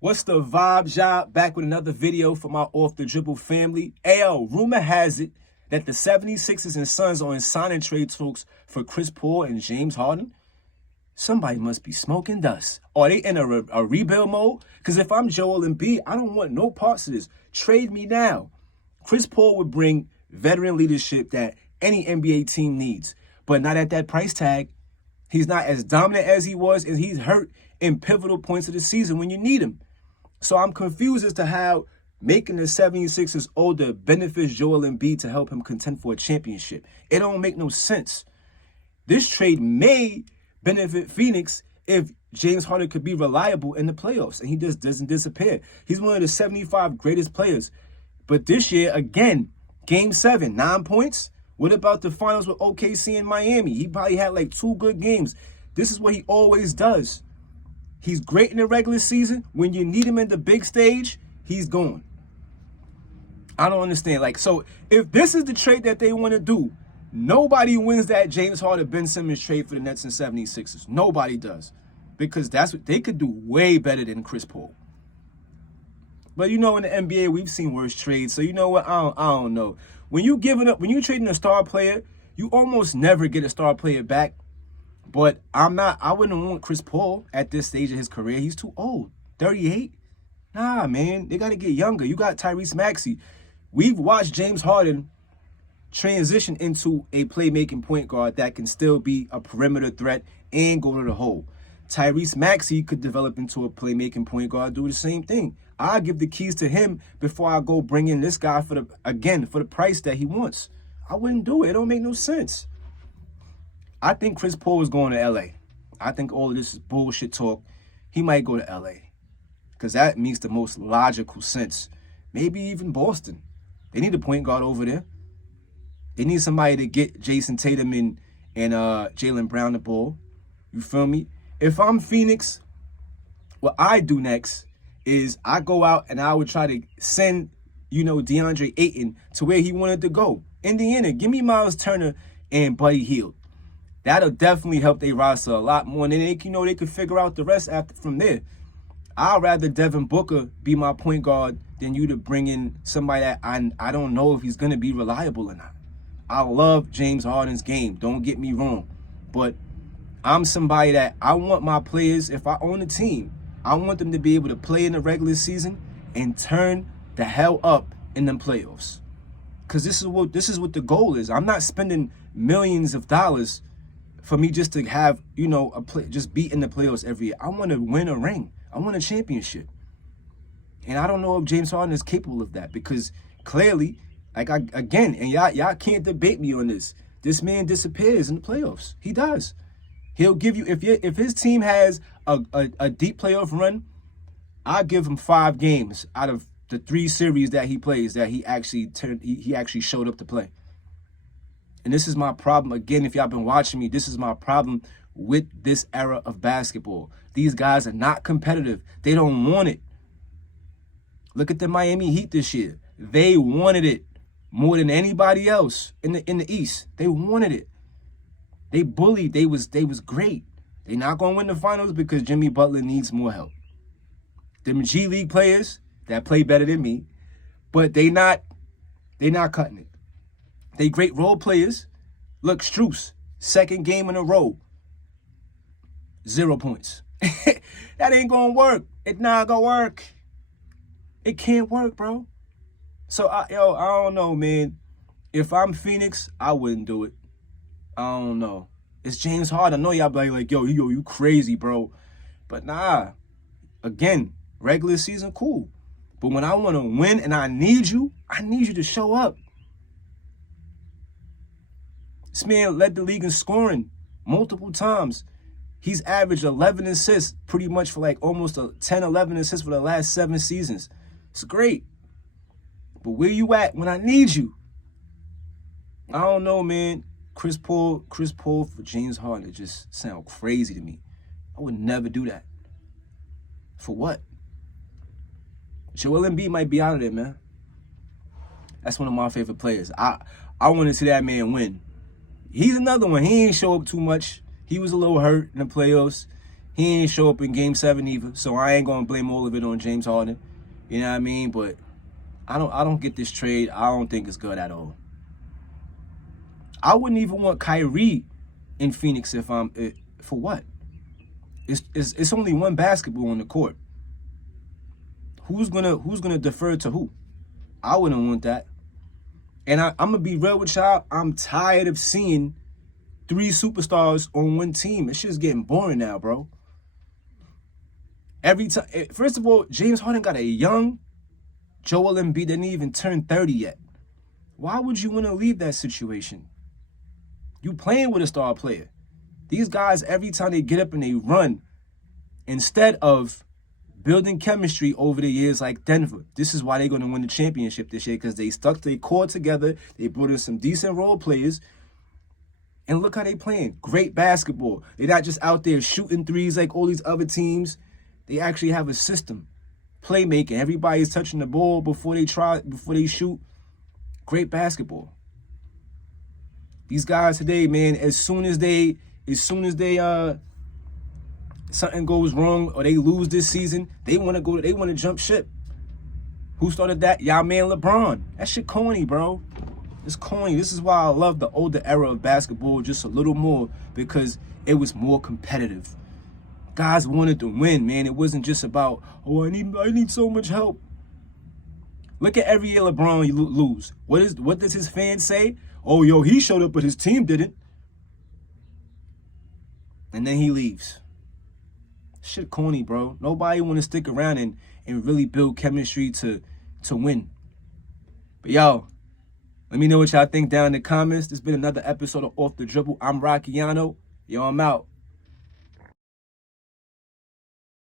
What's the vibe, job? Back with another video for my Off the Dribble family. Rumor has it that the 76ers and Suns are in signing trade talks for Chris Paul and James Harden. Somebody must be smoking dust. Are they in a rebuild mode? Because if I'm Joel Embiid, I don't want no parts of this. Trade me now. Chris Paul would bring veteran leadership that any NBA team needs, but not at that price tag. He's not as dominant as he was, and he's hurt in pivotal points of the season when you need him. So I'm confused as to how making the 76ers older benefits Joel Embiid to help him contend for a championship. It don't make no sense. This trade may benefit Phoenix if James Harden could be reliable in the playoffs and he just doesn't disappear. He's one of the 75 greatest players. But this year, again, Game 7, 9 points. What about the finals with OKC and Miami? He probably had like 2 good games. This is what he always does. He's great in the regular season. When you need him in the big stage, he's gone. I don't understand. So if this is the trade that they want to do, nobody wins that James Harden-Ben Simmons trade for the Nets and 76ers. Nobody does. Because that's what they could do way better than Chris Paul. But in the NBA, we've seen worse trades. So you know what? I don't know. When you're trading a star player, you almost never get a star player back. But I wouldn't want Chris Paul at this stage of his career. He's too old. 38? Nah, man. They got to get younger. You got Tyrese Maxey. We've watched James Harden transition into a playmaking point guard that can still be a perimeter threat and go to the hole. Tyrese Maxey could develop into a playmaking point guard, do the same thing. I'll give the keys to him before I go bring in this guy for the price that he wants. I wouldn't do it. It don't make no sense. I think Chris Paul is going to L.A. I think all of this is bullshit talk. He might go to L.A. because that makes the most logical sense. Maybe even Boston. They need a point guard over there. They need somebody to get Jason Tatum and Jaylen Brown the ball. You feel me? If I'm Phoenix, what I do next is I go out and I would try to send, DeAndre Ayton to where he wanted to go. Indiana, give me Miles Turner and Buddy Hield. That'll definitely help their roster a lot more. And then they could figure out the rest from there. I'd rather Devin Booker be my point guard than you to bring in somebody that I don't know if he's going to be reliable or not. I love James Harden's game. Don't get me wrong. But I'm somebody that I want my players, if I own a team, I want them to be able to play in the regular season and turn the hell up in them playoffs. Because this is what the goal is. I'm not spending millions of dollars for me just to have, just be in the playoffs every year. I want to win a ring. I want a championship. And I don't know if James Harden is capable of that because clearly, y'all can't debate me on this. This man disappears in the playoffs. He does. He'll give you, if his team has a deep playoff run, I'll give him 5 games out of the 3 series that he plays that he actually showed up to play. And this is my problem. Again, if y'all been watching me, this is my problem with this era of basketball. These guys are not competitive. They don't want it. Look at the Miami Heat this year. They wanted it more than anybody else in the East. They wanted it. They bullied. They was great. They're not going to win the finals because Jimmy Butler needs more help. Them G League players that play better than me, but they not cutting it. They great role players. Look, Strus, 2nd game in a row, 0 points. That ain't gonna work. It's not gonna work. It can't work, bro. So I don't know, man. If I'm Phoenix, I wouldn't do it. I don't know. It's James Harden. I know y'all be like, yo, you crazy, bro. But nah. Again, regular season, cool. But when I want to win and I need you to show up. This man led the league in scoring multiple times. He's averaged 11 assists pretty much for almost 10, 11 assists for the last 7 seasons. It's great. But where you at when I need you? I don't know, man. Chris Paul for James Harden, it just sound crazy to me. I would never do that. For what? Joel Embiid might be out of there, man. That's one of my favorite players. I want to see that man win. He's another one. He ain't show up too much. He was a little hurt in the playoffs. He ain't show up in Game 7 either, so I ain't gonna blame all of it on James Harden. You know what I mean? But I don't get this trade. I don't think it's good at all. I wouldn't even want Kyrie in Phoenix if I'm for what? It's only one basketball on the court. Who's gonna defer to who? I wouldn't want that. And I'm gonna be real with y'all. I'm tired of seeing 3 superstars on one team. It's just getting boring now, bro. Every time, first of all, James Harden got a young Joel Embiid didn't even turn 30 yet. Why would you want to leave that situation? You playing with a star player. These guys, every time they get up and they run, instead of building chemistry over the years like Denver, this is why they're going to win the championship this year, because they stuck their core together. They brought in some decent role players. And look how they playing. Great basketball. They're not just out there shooting threes like all these other teams. They actually have a system. Playmaking. Everybody's touching the ball before they shoot. Great basketball. These guys today, man, as soon as something goes wrong or they lose this season, they want to jump ship. Who started that? Y'all man LeBron. That shit corny, bro. It's corny. This is why I love the older era of basketball just a little more, because it was more competitive. Guys wanted to win, man. It wasn't just about, oh, I need so much help. Look at every year LeBron lose. What does his fans say? Oh, yo, he showed up, but his team didn't. And then he leaves. Shit corny, bro. Nobody want to stick around and really build chemistry to win. But yo, let me know what y'all think down in the comments. This has been another episode of Off the Dribble. I'm Rockiano. Yo, I'm out.